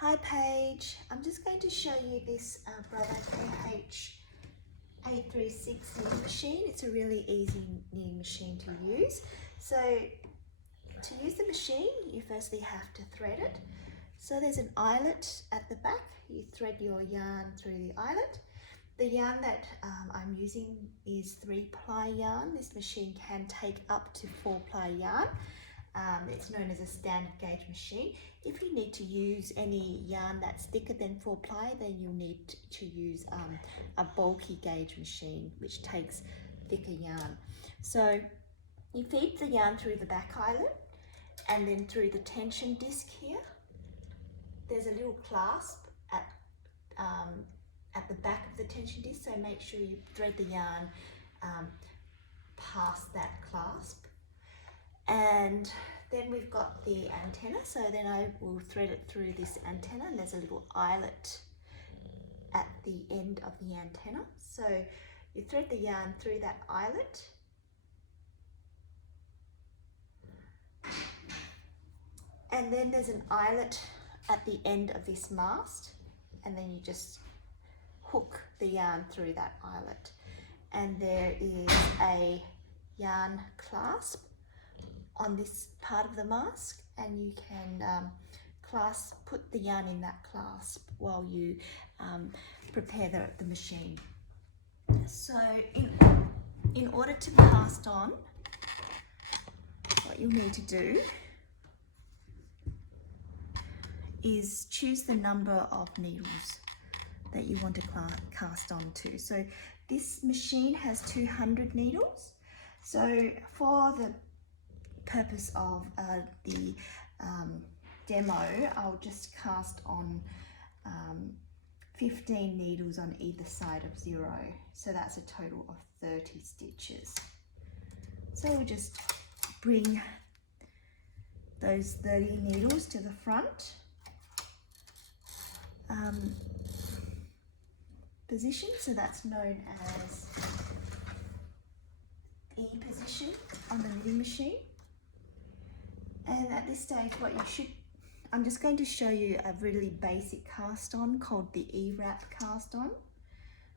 Hi Paige, I'm just going to show you this Brother kh836 knitting machine. It's a really easy knitting machine to use. So to use the machine, you firstly have to thread it. So there's an eyelet at the back. You thread your yarn through the eyelet. The yarn that I'm using is 3-ply yarn. This machine can take up to 4-ply yarn. It's known as a standard gauge machine. If you need to use any yarn that's thicker than 4-ply, then you'll need to use a bulky gauge machine, which takes thicker yarn. So you feed the yarn through the back eyelet and then through the tension disc here. There's a little clasp at the back of the tension disc, so make sure you thread the yarn past that clasp. And then we've got the antenna, so then I will thread it through this antenna, and there's a little eyelet at the end of the antenna. So you thread the yarn through that eyelet, and then there's an eyelet at the end of this mast, and then you just hook the yarn through that eyelet. And there is a yarn clasp on this part of the mask, and you can put the yarn in that clasp while you prepare the machine. So in order to cast on, what you'll need to do is choose the number of needles that you want to cast onto. So this machine has 200 needles. So for the purpose of the demo, I'll just cast on 15 needles on either side of 0. So that's a total of 30 stitches. So we'll just bring those 30 needles to the front position, so that's known as E position on the knitting machine. And at this stage, I'm just going to show you a really basic cast on called the E-wrap cast on.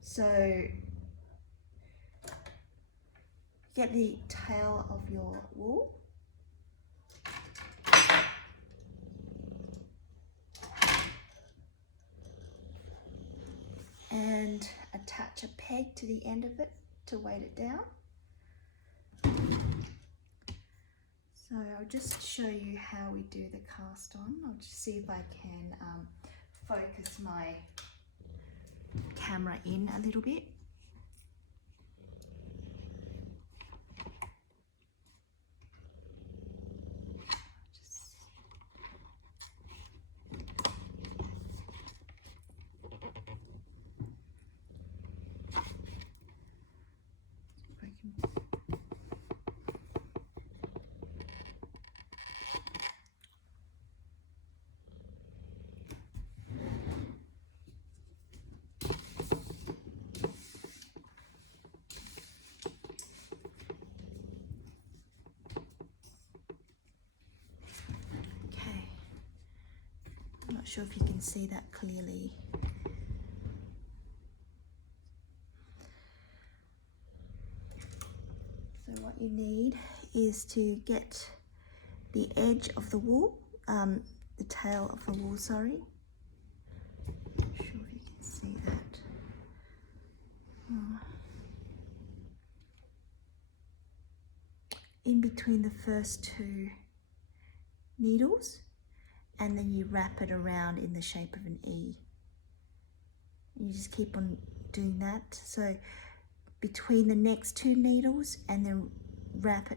So get the tail of your wool, and attach a peg to the end of it to weight it down. So I'll just show you how we do the cast on. I'll just see if I can focus my camera in a little bit. I'm not sure if you can see that clearly. So what you need is to get the edge of the wool, the tail of the wool, sorry. Not sure if you can see that. In between the first 2 needles, and then you wrap it around in the shape of an E. You just keep on doing that. So between the next 2 needles, and then wrap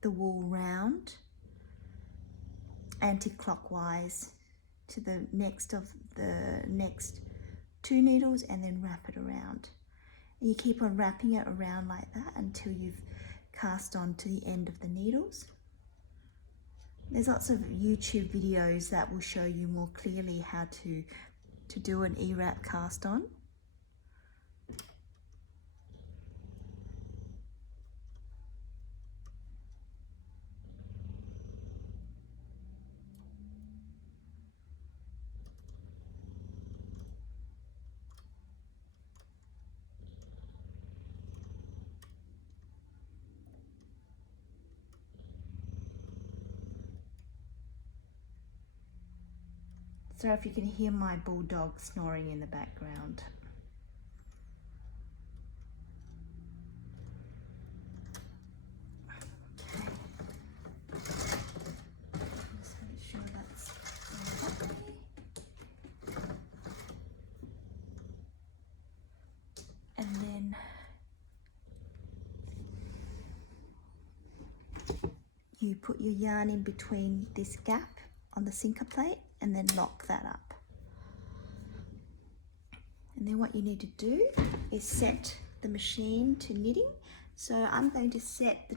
the wool round anti-clockwise to the next 2 needles, and then wrap it around. And you keep on wrapping it around like that until you've cast on to the end of the needles. There's lots of YouTube videos that will show you more clearly how to do an E-wrap cast on. Sorry if you can hear my bulldog snoring in the background. Okay. Just make sure that's okay. And then you put your yarn in between this gap on the sinker plate and then lock that up. And then what you need to do is set the machine to knitting. So I'm going to set the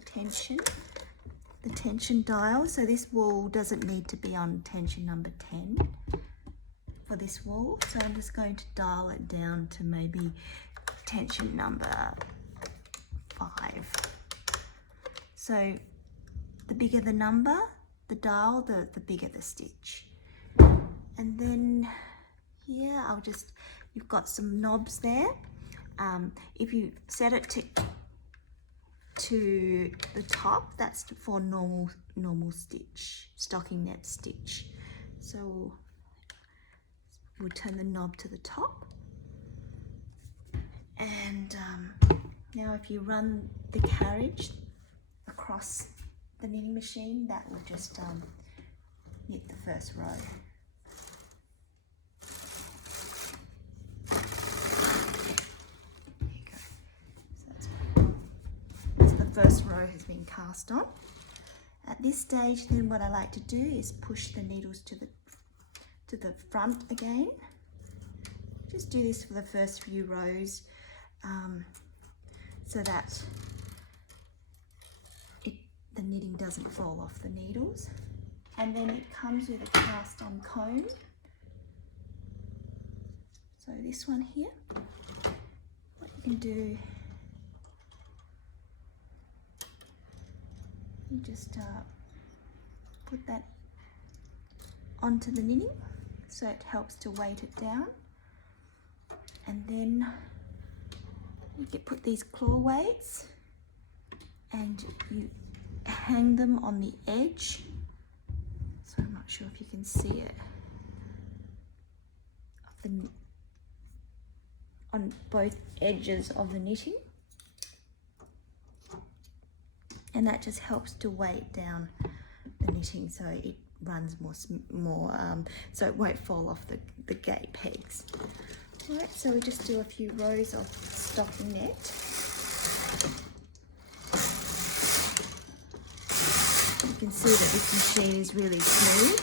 tension dial. So this wool doesn't need to be on tension number 10 for this wool. So I'm just going to dial it down to maybe tension number 5. So the bigger the number, the dial, the bigger the stitch. And then here you've got some knobs there. If you set it to the top, that's for normal stitch, stocking net stitch. So we'll turn the knob to the top. And now if you run the carriage across the knitting machine, that will just knit the first row. There you go. So the first row has been cast on. At this stage, then what I like to do is push the needles to the front again. Just do this for the first few rows, so that the knitting doesn't fall off the needles. And then it comes with a cast on comb. So this one here, what you can do, you just put that onto the knitting so it helps to weight it down. And then you can put these claw weights and you hang them on the edge. So I'm not sure if you can see it. On both edges of the knitting. And that just helps to weight down the knitting so it runs more so it won't fall off the gate pegs. Right, so we just do a few rows of stocking net. You can see that this machine is really smooth.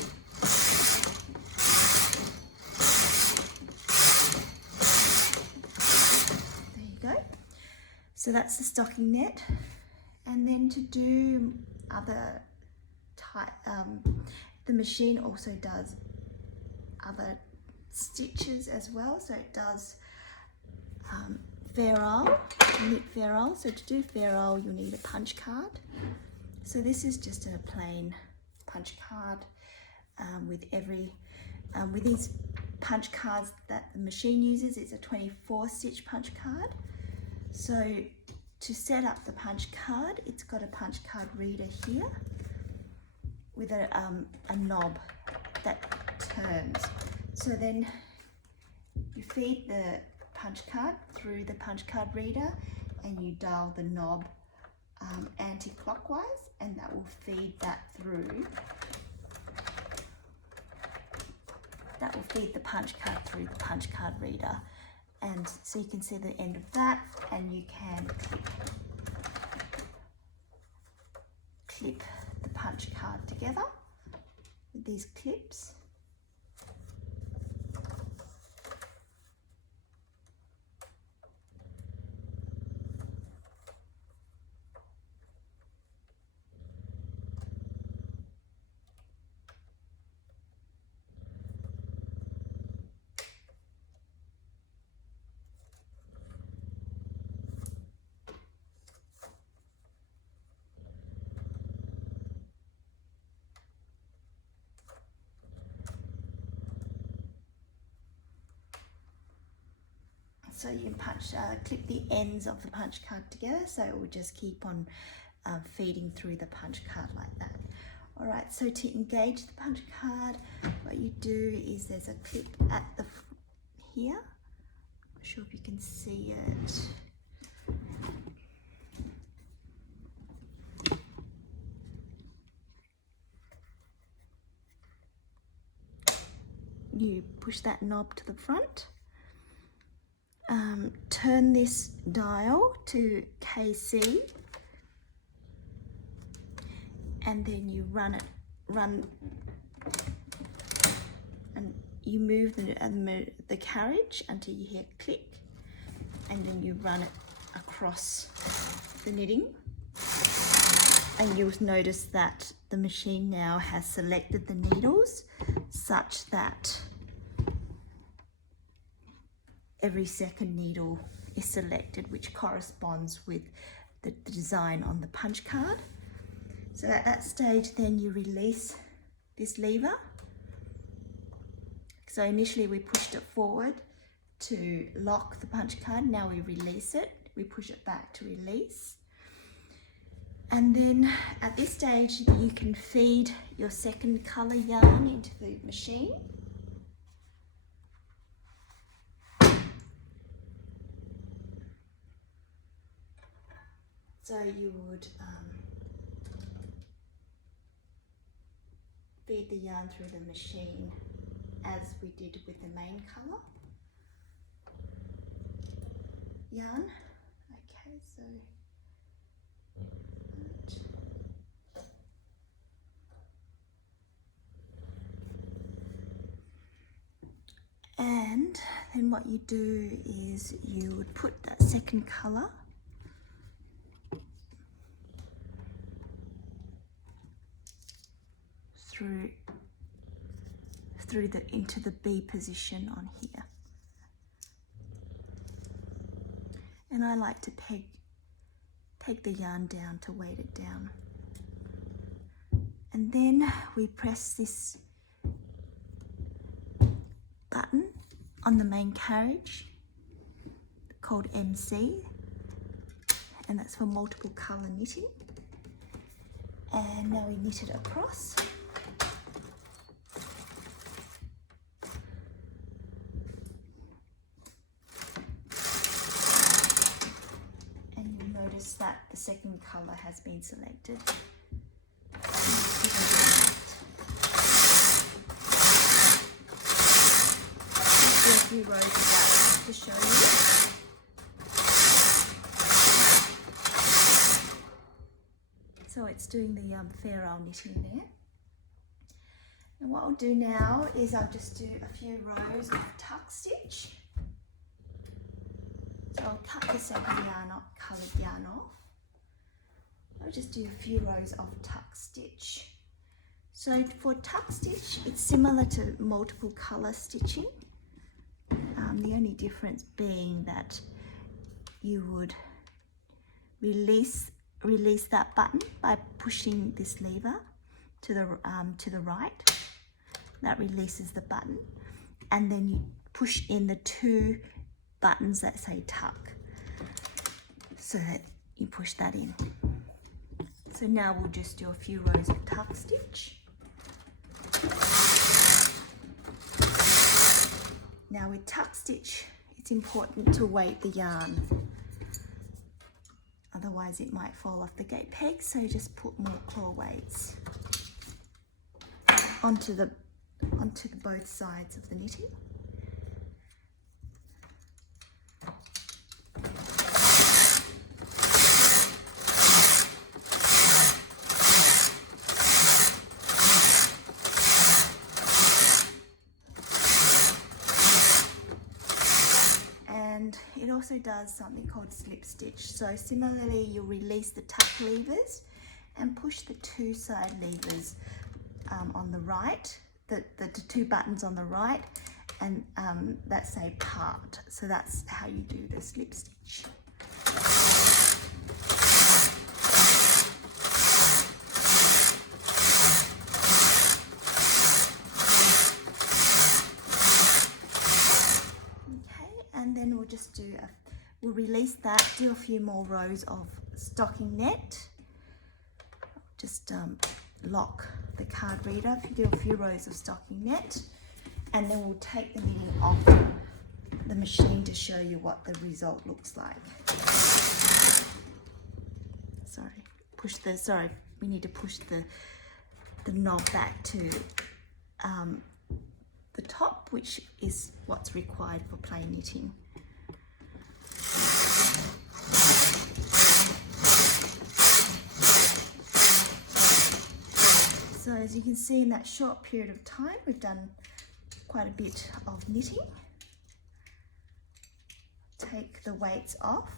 There you go. So that's the stocking net. And then to do other type, the machine also does other stitches as well. So it does ferrule, knit ferrule. So to do ferrule, you'll need a punch card. So this is just a plain punch card with these punch cards that the machine uses. It's a 24 stitch punch card. So to set up the punch card, it's got a punch card reader here with a knob that turns. So then you feed the punch card through the punch card reader and you dial the knob anti-clockwise, and that will feed that through. That will feed the punch card through the punch card reader. And so you can see the end of that, and you can clip the punch card together with these clips. So you can clip the ends of the punch card together, so it will just keep on feeding through the punch card like that. All right, so to engage the punch card, what you do do is there's a clip at the here. Not sure if you can see it. You push that knob to the front. Turn this dial to KC, and then you run, and you move the carriage until you hear click, and then you run it across the knitting, and you'll notice that the machine now has selected the needles such that every second needle is selected, which corresponds with the design on the punch card. So at that stage, then you release this lever. So initially we pushed it forward to lock the punch card. Now we release it. We push it back to release. And then at this stage, you can feed your second color yarn into the machine. So you would feed the yarn through the machine as we did with the main colour yarn. Okay, so and then what you do is you would put that second colour into the B position on here, and I like to take the yarn down to weight it down, and then we press this button on the main carriage called MC, and that's for multiple colour knitting. And now we knit it across. And you'll notice that the second colour has been selected. A few rows of that to show you. So it's doing the ferrule knitting there. And what I'll do now is I'll just do a few rows of tuck stitch. So I'll cut the second yarn off, coloured yarn off. I'll just do a few rows of tuck stitch. So for tuck stitch, it's similar to multiple colour stitching. The only difference being that you would release that button by pushing this lever to the right. That releases the button, and then you push in the two buttons that say tuck, so that you push that in. So now we'll just do a few rows of tuck stitch. Now with tuck stitch, it's important to weight the yarn. Otherwise it might fall off the gate peg, so just put more claw weights onto both sides of the knitting. And it also does something called slip stitch. So similarly, you'll release the tuck levers and push the two side levers on the right, the two buttons on the right, and that say part. So that's how you do the slip stitch. And then we'll just we'll release that, do a few more rows of stocking net. Just lock the card reader, do a few rows of stocking net, and then we'll take the knitting off the machine to show you what the result looks like. Sorry, we need to push the knob back to the top, which is what's required for plain knitting. So as you can see, in that short period of time, we've done quite a bit of knitting. Take the weights off.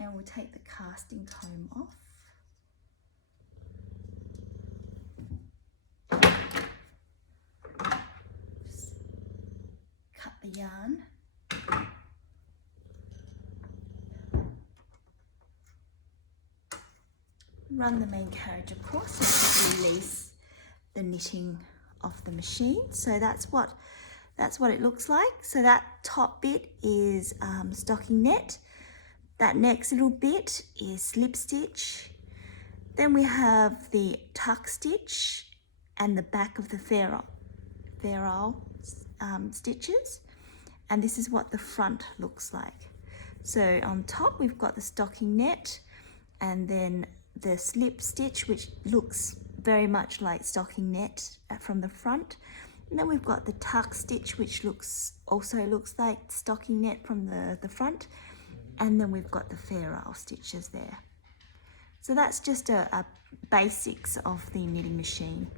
And we'll take the casting comb off. Just cut the yarn. Run the main carriage, of course, and release the knitting off the machine. So that's what it looks like. So that top bit is stocking net. That next little bit is slip stitch. Then we have the tuck stitch and the back of the ferrule stitches. And this is what the front looks like. So on top we've got the stocking net, and then the slip stitch, which looks very much like stocking net from the front. And then we've got the tuck stitch, which also looks like stocking net from the front. And then we've got the ferrule stitches there. So that's just a basics of the knitting machine.